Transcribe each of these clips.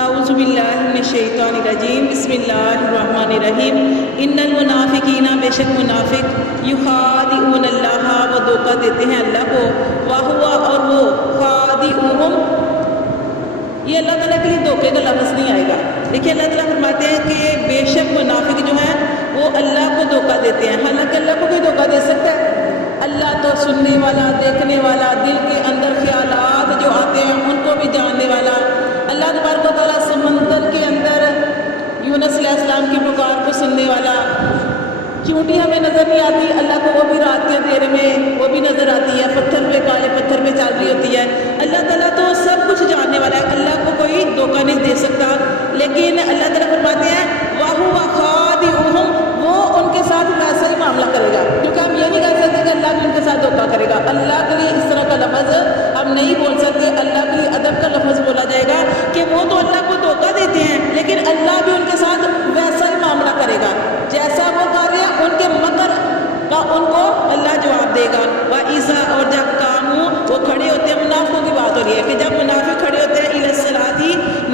اعوذ باللہ من الشیطان الرجیم بسم اللہ الرحمن الرحیم ان المنافقین بے شک منافق یخادعون اللہ وہ دھوکہ دیتے ہیں اللہ کو وہو اور وہ خادعوہم یہ اللہ تعالیٰ کے لیے دھوکے کا لفظ نہیں آئے گا. دیکھیے اللہ تعالیٰ فرماتے ہیں کہ بے شک منافق جو ہیں وہ اللہ کو دھوکہ دیتے ہیں. حالانکہ اللہ کو کوئی دھوکہ دے سکتا ہے؟ اللہ تو سننے والا، دیکھنے والا، دل کے اندر خیالات جو آتے ہیں ان کو بھی جاننے والا. اللہ تبارک و تعالیٰ سمندر کے اندر یونس علیہ السلام کی پکار کو سننے والا. چونٹی ہمیں نظر نہیں آتی، اللہ کو وہ بھی رات کے اندھیرے میں وہ بھی نظر آتی ہے، پتھر پہ کالے پتھر پہ چل رہی ہوتی ہے. اللہ تعالیٰ تو سب کچھ جاننے والا ہے، اللہ کو کوئی دھوکہ نہیں دے سکتا. لیکن اللہ تعالیٰ فرماتے ہیں وَهُوَ خَادِعُهُمْ وہ ان کے ساتھ ویسا ہی معاملہ کرے گا. کیونکہ ہم یہ نہیں کہہ سکتے کہ اللہ بھی ان کے ساتھ دھوکہ کرے گا. اللہ کے لیے اس طرح کا لفظ ہم نہیں بول سکتے. اللہ کے لیے ادب کا لفظ بولا جائے گا کہ وہ تو اللہ کو دھوکہ دیتے ہیں لیکن اللہ بھی ان کے ساتھ ویسا ہی معاملہ کرے گا جیسا وہ کر رہے ہیں. ان کے مکر کا ان کو اللہ جواب دے گا. وَإِذَا اور جب قاموا وہ کھڑے ہوتے ہیں، منافقوں کی بات ہو رہی ہے کہ جب منافق کھڑے ہوتے ہیں إِلَى الصَّلَاةِ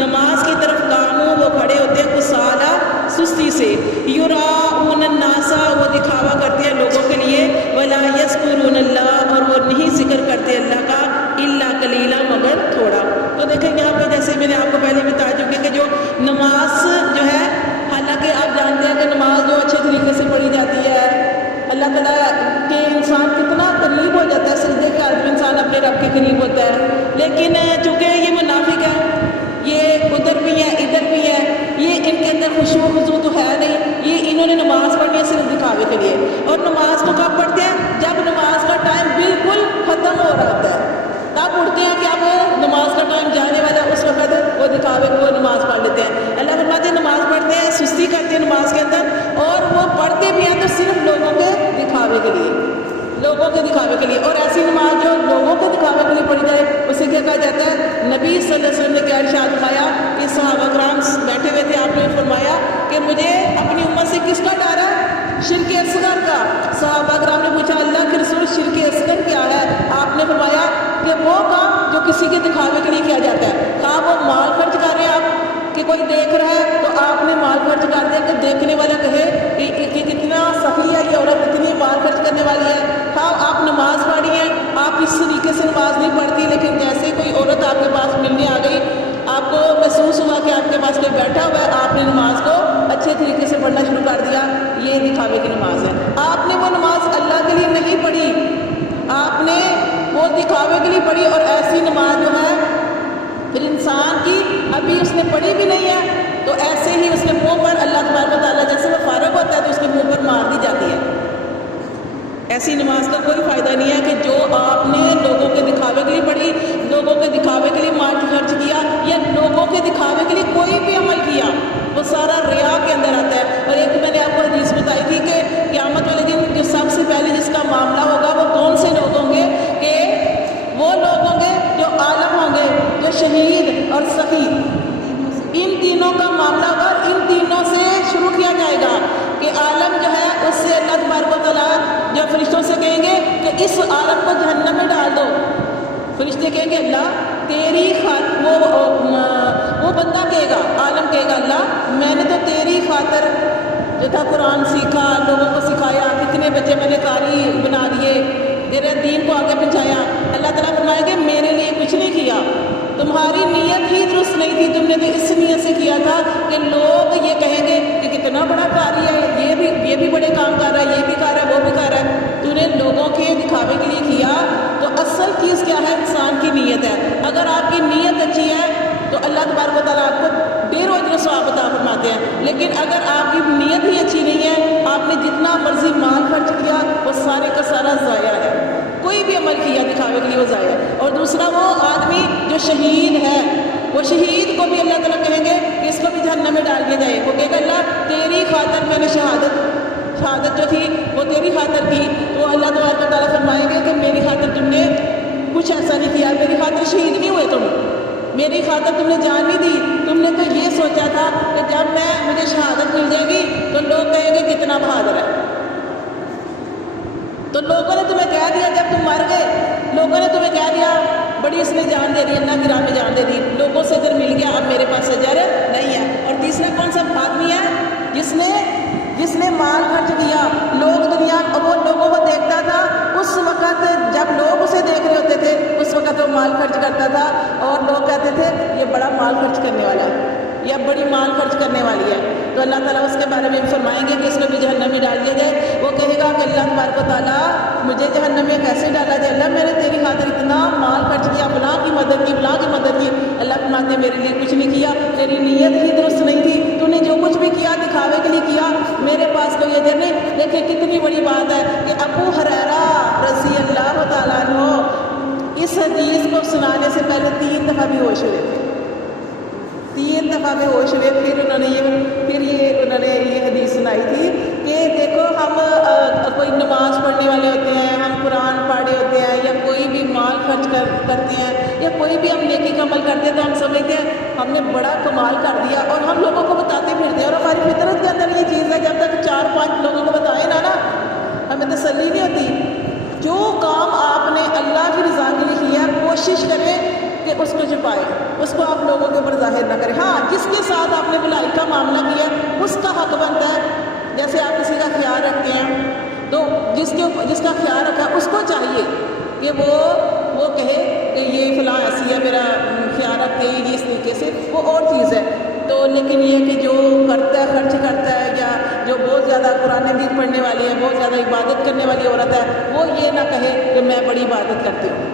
نماز کی طرف، قاموا وہ کھڑے ہوتے ہیں کسالى سستی سے، یراؤون الناس وہ دکھاوا کرتے ہیں لوگوں کے لیے، ولا یذکرون اللہ اور وہ نہیں ذکر کرتے اللہ کا الا قلیلا مگر تھوڑا. تو دیکھیں یہاں پہ جیسے میں نے آپ کو پہلے بتا چکی کہ جو نماز جو ہے، حالانکہ آپ جانتے ہیں کہ نماز جو اچھے طریقے سے پڑھی جاتی ہے اللہ تعالیٰ کے انسان کتنا قریب ہو جاتا ہے، سجدے کے عالم انسان اپنے رب کے قریب ہوتا ہے. لیکن چونکہ یہ منافق ہے، یہ ادھر بھی ہے ادھر بھی ہے، یہ ان کے اندر خشوع خضوع تو ہے نہیں، یہ انہوں نے نماز پڑھنی ہے صرف دکھاوے کے لیے. اور نماز کو کب پڑھتے ہیں؟ جب نماز کا ٹائم بالکل ختم ہو رہا ہوتا ہے تب اٹھتے ہیں کہ اب نماز کا ٹائم جانے والا ہے، اس وقت وہ دکھاوے کو نماز پڑھ لیتے ہیں. اللہ فرماتے ہیں نماز پڑھتے ہیں، سستی کرتے ہیں نماز کے اندر، اور وہ پڑھتے بھی ہیں تو صرف لوگوں کے دکھاوے کے لیے، لوگوں کے دکھاوے کے لیے. اور ایسی نماز جو لوگوں کے دکھاوے کے لیے پڑھی جائے اسے کیا کہا جاتا ہے؟ نبی صلی اللہ علیہ وسلم نے کیا ارشاد فرمایا کہ صحابہ کرام بیٹھے ہوئے تھے، آپ نے فرمایا کہ مجھے اپنی امت سے کس کا ڈر ہے؟ شرک اصغر کا. صحابہ کرام نے پوچھا اللہ کے رسول شرک اصغر کیا ہے؟ آپ نے فرمایا کہ وہ کام جو کسی کے دکھاوے کے لیے کیا جاتا ہے. کہا وہ مال خرچ کر رہے ہیں آپ کہ کوئی دیکھ رہا ہے تو آپ نے مال خرچ کر دیا کہ دیکھنے والا کہے کہ کتنا سخی ہے یہ عورت، اتنی مال خرچ کرنے والی ہے. کہا آپ نماز پڑھی ہیں، آپ اس طریقے سے نماز نہیں پڑھتی، لیکن جیسے کوئی عورت آپ کے پاس ملنے آ گئی، آپ کو محسوس ہوا کہ آپ کے پاس کوئی بیٹھا ہوا ہے، آپ نے نماز کو اچھے طریقے سے پڑھنا شروع کر دیا، یہ دکھاوے کی نماز ہے. آپ نے وہ نماز اللہ کے لیے نہیں پڑھی، آپ نے وہ دکھاوے کے لیے پڑھی. اور ایسی نماز جو ہے پھر انسان کی ابھی اس نے پڑھی بھی نہیں ہے تو ایسے ہی اس کے منہ پر اللہ تبارک و تعالیٰ جیسے وہ فارغ ہوتا ہے تو اس کے منہ پر مار دی جاتی ہے. ایسی نماز کا کوئی فائدہ نہیں ہے کہ جو آپ نے لوگوں کے دکھاوے کے لیے پڑھی، لوگوں کے دکھاوے کے لیے مال خرچ کیا، یا لوگوں کے دکھاوے کے لیے کوئی بھی عمل کیا، وہ سارا ریا کے اندر آتا ہے. اور ایک میں نے آپ کو حدیث بتائی تھی کہ قیامت والے دن جو سب سے پہلے جس کا معاملہ ہوگا وہ کون سے لوگ ہوں گے؟ کہ وہ لوگ ہوں گے جو عالم ہوں گے، جو شہید اور سخی، ان تینوں کا معاملہ ہوگا. اور ان تینوں سے شروع کیا جائے گا کہ عالم جو ہے اس سے اللہ تبارک و تعالیٰ جو فرشتوں سے کہیں گے کہ اس عالم کو جہنم میں ڈال دو. فرشتے کہیں گے اللہ تیری وہ بندہ کہے گا، عالم کہے گا اللہ میں نے تو تیری خاطر جو تھا قرآن سیکھا، لوگوں کو سکھایا، کتنے بچے میں نے قاری بنا دیے، تیرے دین کو آگے پہنچایا. اللہ تعالیٰ فرمائیں گے میرے لیے کچھ نہیں کیا، تمہاری نیت ہی درست نہیں تھی، تم نے تو اس نیت سے کیا تھا کہ لوگ یہ کہیں گے کہ کتنا بڑا قاری ہے، یہ بھی بڑے کام کر رہا ہے، یہ بھی کر رہا ہے، وہ بھی کر رہا ہے. تو نے لوگوں کے دکھاوے کے لیے کیا. تو اصل چیز کیا ہے؟ انسان کی نیت ہے. اگر آپ کی نیت اچھی ہے تو اللہ تبارک و تعالیٰ آپ کو ڈھیروں اجر و ثواب عطا فرماتے ہیں. لیکن اگر آپ کی نیت ہی اچھی نہیں ہے، آپ نے جتنا مرضی مال خرچ کیا وہ سارے کا سارا ضائع ہے. کوئی بھی عمل کیا دکھاوے کے لیے وہ ضائع ہے. اور دوسرا وہ آدمی جو شہید ہے، وہ شہید کو بھی اللہ تعالیٰ کہیں گے کہ اس کو بھی جہنم میں ڈال دیا جائے. وہ کہے گا اللہ تیری خاطر میں نے شہادت جو تھی وہ تیری خاطر کی. تو اللہ تبارک و تعالیٰ فرمائیں گے کہ میری خاطر تم نے کچھ ایسا نہیں کیا، میری خاطر شہید نہیں ہوئے، تم میری خاطر تم نے جان نہیں دی. تم نے تو یہ سوچا تھا کہ جب مجھے شہادت مل جائے گی تو لوگ کہیں گے کتنا بہادر ہے. تو لوگوں نے تمہیں کہہ دیا جب تم مر گئے، لوگوں نے تمہیں کہہ دیا بڑی اس نے جان دے دی، اللہ کی راہ میں جان دے دی، لوگوں سے اجر مل گیا، اب میرے پاس اجر کرتا تھا اور لوگ کہتے تھے یہ بڑا مال خرچ کرنے والا ہے یا بڑی مال خرچ کرنے والی ہے، تو اللہ تعالیٰ اس کے بارے میں فرمائیں گے کہ اس کو بھی جہنم میں ڈال دیا جائے۔ وہ کہے گا کہ اللہ تبارک و تعالیٰ مجھے جہنم میں کیسے ڈالا جائے؟ اللہ میں نے تیری خاطر اتنا مال خرچ کیا، فلاں کی مدد کی، فلاں کی مدد کی۔ اللہ فرماتے ہیں میرے لیے کچھ نہیں کیا، تیری نیت ہی درست نہیں تھی، تو نے جو کچھ بھی کیا دکھاوے کے لیے کیا، میرے پاس کوئی اجر نہیں۔ دیکھیں کتنی بڑی بات ہے کہ ابو ہریرہ رضی اللہ تعالیٰ عنہ اس حدیث کو سنانے سے پہلے 3 دفعہ بھی ہوش ہوئے تھے، 3 دفعہ بھی ہوش ہوئے، پھر انہوں نے یہ حدیث سنائی تھی کہ دیکھو ہم کوئی نماز پڑھنے والے ہوتے ہیں، ہم قرآن پڑھے ہوتے ہیں، یا کوئی بھی مال خرچ کرتے ہیں، یا کوئی بھی ہم نیکی کا عمل کرتے ہیں، تو ہم سمجھتے ہیں ہم نے بڑا کمال کر دیا اور ہم لوگوں کو بتاتے پھرتے ہیں، اور ہماری فطرت کے اندر یہ چیز ہے جب تک 4-5 لوگوں کو بتائیں نا ہمیں تسلی نہیں ہوتی۔ جو کام آپ نے اللہ کی رضا کے لیے کیا کوشش کریں کہ اس کو چھپائے، اس کو آپ لوگوں کے اوپر ظاہر نہ کریں۔ ہاں جس کے ساتھ آپ نے بھلائی کا معاملہ کیا اس کا حق بنتا ہے، جیسے آپ کسی کا خیال رکھتے ہیں تو جس کا خیال رکھا اس کو چاہیے کہ وہ کہے کہ یہ فلاں ایسی ہے، میرا خیال رکھتے ہیں یہ اس طریقے سے، وہ اور چیز ہے۔ تو لیکن یہ کہ جو کرتا ہے خرچ کرتا ہے، یا جو بہت زیادہ قرآن مجید پڑھنے والی ہے، بہت زیادہ عبادت کرنے والی عورت ہے، وہ یہ نہ کہے کہ میں بڑی عبادت کرتی ہوں،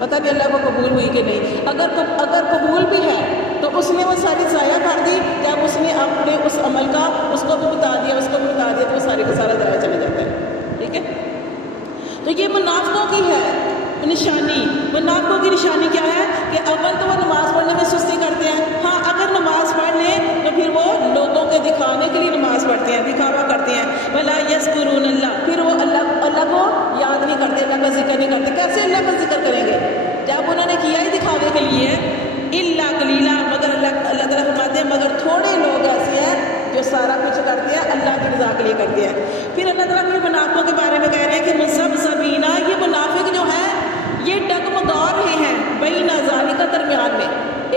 پتہ نہیں اللہ کو قبول ہوئی کہ نہیں۔ اگر قبول بھی ہے تو اس نے وہ ساری ضائع کر دی جب اس نے اپنے اس عمل کا اس کو بھی بتا دیا تو وہ سارے کا سارا ضائع چلا جاتا ہے، ٹھیک ہے۔ تو یہ منافقوں کی ہے نشانی۔ منافقوں کی نشانی کیا ہے کہ اول تو وہ نماز پڑھنے میں سستی کرتے ہیں، ہاں اگر نماز پڑھ لیں تو پھر وہ لوگوں کے دکھانے کے لیے نماز پڑھتے ہیں، دکھاوا کرتے ہیں۔ ولا یذکرون اللہ، پھر وہ اللہ کو یاد نہیں کرتے، اللہ کا ذکر نہیں کرتے۔ کیسے اللہ کا ذکر کریں گے جب انہوں نے کیا ہی دکھاوے کے لیے؟ الا قلیلا، مگر اللہ تعالیٰ فرماتے ہیں مگر تھوڑے لوگ ایسے ہیں جو سارا کچھ کرتے ہیں اللہ کی رضا کے لیے کرتے ہیں۔ پھر اللہ تعالیٰ اپنے منافقوں کے بارے میں کہہ رہے ہیں کہ مذبذبین، یہ منافق جو ہیں یہ ڈگمگا رہے ہیں بین ذالک، درمیان میں،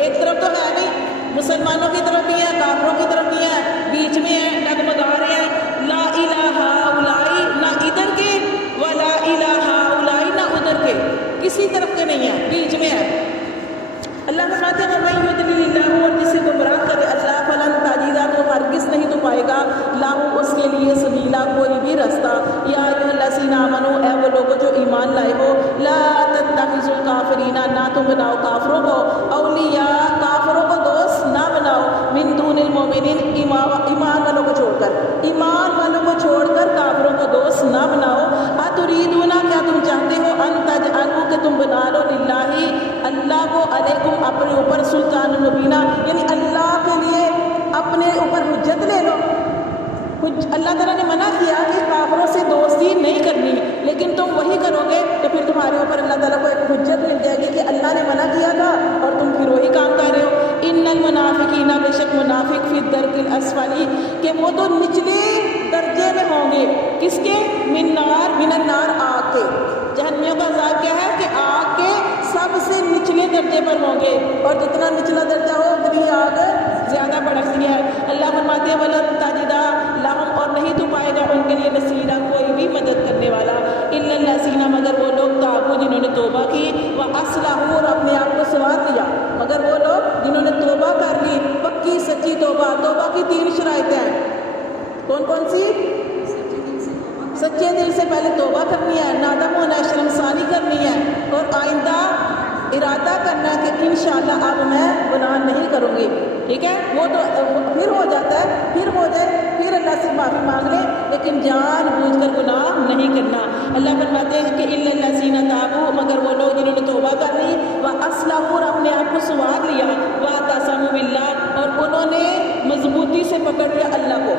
ایک طرف تو ہے نہیں، مسلمانوں کی طرف بھی ہے، کافروں کی طرف بھی ہے، بیچ میں ہے، ڈگمگا رہے ہیں۔ لا الہ اولئی، نہ ادھر کے، ولا الہ اولئی، نہ ادھر کے، کسی طرف کے نہیں ہے، بیچ میں ہے۔ اللہ فرماتے ہیں وَمَن يُضْلِلِ اللَّهُ، اور جسے گمراہ کرے اللہ فلن تجد، تو ہرگز نہیں تو پائے گا لہ اس کے لیے سبیلا، کوئی بھی رستہ۔ یا ایھا الذین آمنوا، اے وہ لوگوں جو ایمان لائے ہو، لا تتخذوا الکافرین، نہ تم بناؤ کافروں کو اولیاء، کافروں کو دوست نہ بناؤ، من دون المؤمنین، ایمان والوں کو چھوڑ کر، ایمان والوں کو چھوڑ کر کافروں کو دوست نہ بناؤ۔ اتریدون، کیا تم چاہتے ہو، ان تجعلوا، کہ تم بنا لو، للہ، اللہ کو، علیکم، اپنے اوپر، سلطان مبینہ، یعنی اللہ کے لیے اپنے اوپر حجت لے لو۔ اللہ تعالیٰ نے منع کیا کہ کافروں سے دوستی نہیں کرنی، لیکن تم وہی کرو گے تو پھر تمہارے اوپر اللہ تعالیٰ کو ایک حجت مل جائے گی کہ اللہ نے منع کیا تھا اور تم پھر وہی کام کر رہے ہو۔ ان المنافقین، بے شک منافق، فی الدرک الاسفل، کہ وہ تو نچلے درجے میں ہوں گے، کس کے؟ من النار، آگ کے۔ جہنمیوں کا عذاب کیا ہے کہ آگ کے سب سے نچلے درجے پر ہوں گے، اور جتنا نچلا درجہ ہو اتنی آگ زیادہ بڑھتی ہے۔ اللہ فرماتے ہیں وَلَن تَجِدَ لَهُمْ، اور نہیں تو پائے گا ان کے لیے نصیرا، کوئی بھی مدد کرنے والا، اِلَّا الَّذِينَ، مگر وہ لوگ تابوا، جنہوں نے توبہ کی، وَأَصْلَحُوا، اور اپنے آپ کو سنوار لیا، مگر وہ لوگ جنہوں نے توبہ کر لی، پکی سچی توبہ۔ توبہ کی 3 شرائطیں ہیں، کون کون سی؟ سچے دل سے پہلے توبہ کرنی ہے، نادم ہونا ہے، شرمساری کرنی ہے، اور آئندہ ارادہ کرنا ہے کہ انشاءاللہ اب میں گناہ نہیں کروں گی، ٹھیک ہے۔ وہ تو پھر ہو جاتا ہے، پھر ہو جائے، پھر اللہ سے معافی مانگ لیں، لیکن جان بوجھ کر گناہ نہیں کرنا۔ اللہ فرماتے ہیں کہ الا الذین تابوا، مگر وہ لوگ جنہوں نے توبہ کر لی، واصلحوا، اور اپنے آپ کو سنوار لیا، واعتصموا باللہ، اور انہوں نے مضبوطی سے پکڑ لیا اللہ کو،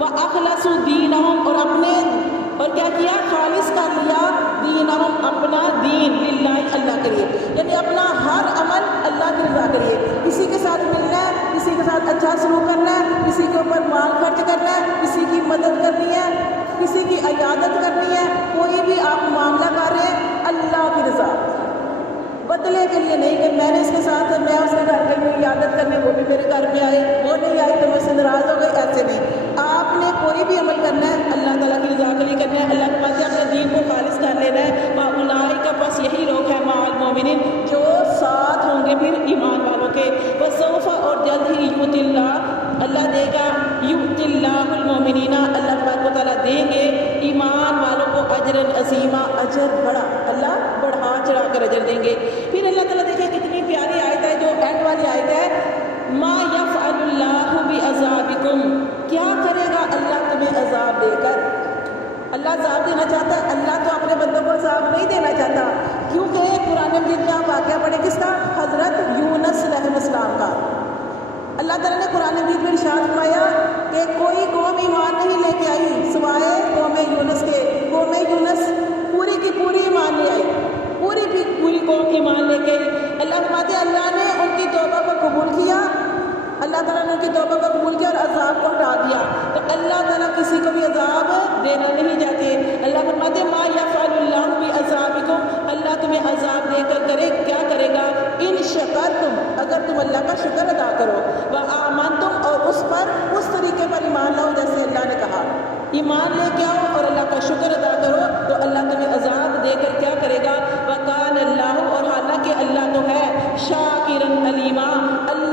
واخلصوا دینہم، اور کیا کیا؟ خالص کر لیا دینہم، اپنا دین، للہ، اللہ کے لیے، یعنی اپنا ہر عمل اللہ کی رضا کے لیے۔ کسی کے ساتھ ملنا ہے، کسی کے ساتھ اچھا سلوک کرنا ہے، کسی کے اوپر مال خرچ کرنا ہے، کسی کی مدد کرنی ہے، کسی کی عیادت کرنی ہے، کوئی بھی آپ معاملہ کر رہے ہیں اللہ کی رضا، بدلے کے لیے نہیں کہ میں نے اس کے ساتھ، میں اس کے گھر گئی عیادت کرنے، وہ بھی میرے گھر میں آئے، وہ نہیں آئی تو میں سے ناراض ہو گئی، ایسے نہیں۔ آپ نے کوئی بھی عمل کرنا ہے اللہ تعالیٰ کی رضا کے لیے کرنا ہے، اللہ کے پاس اپنے دین کو خالص کر لینا ہے۔ وَأُولَٰئِکَ، بس یہی لوگ ہیں، مع المؤمنین، جو للمؤمنین اللہ تبارک و تعالیٰ دیں گے ایمان والوں کو اجرن عظیما اجر بڑا، اللہ بڑھا چڑھا کر اجر دیں گے۔ پھر اللہ تعالیٰ دیکھیں کتنی پیاری آیت ہے جو اینڈ والی آیت ہے، ما یفعل اللہ بعذابکم، کیا کرے گا اللہ تمہیں عذاب دے کر۔ اللہ عذاب دینا چاہتا ہے، اللہ تو اپنے بندوں کو عذاب نہیں دینا چاہتا، کیونکہ قرآن مجید میں آپ واقعہ پڑھیں کس کا؟ حضرت یونس علیہ السلام کا۔ اللہ تعالیٰ نے قرآن مجید میں ارشاد فرمایا کہ کوئی قوم ایمان نہیں لے کے آئی سوائے قوم یونس کے۔ قوم یونس پوری کی پوری ایمان لے آئی، پوری قوم ایمان لے کے آئی۔ اللہ فرماتے ہیں اللہ نے ان کی توبہ کو قبول کیا، اللہ تعالیٰ نے ان کی توبہ کو قبول کیا اور عذاب کو ہٹا دیا۔ تو اللہ تعالیٰ کسی کو بھی عذاب دینا نہیں چاہتے۔ اللہ فرماتے ہیں ما یفعل اللہ بعذابکم، اللہ تمہیں عذاب دے کر کیا کرے گا؟ ان شکرتم، اگر تم اللہ کا شکر ادا کرو، وآمنتم، اور اس پر اس طریقے پر ایمان لاؤ جیسے اللہ نے کہا، ایمان لے کے آؤ اور اللہ کا شکر ادا کرو تو اللہ تمہیں عذاب دے کر کیا کرے گا؟ وکان اللہ، اور حالانکہ اللہ تو ہے شاکرا علیما، اللہ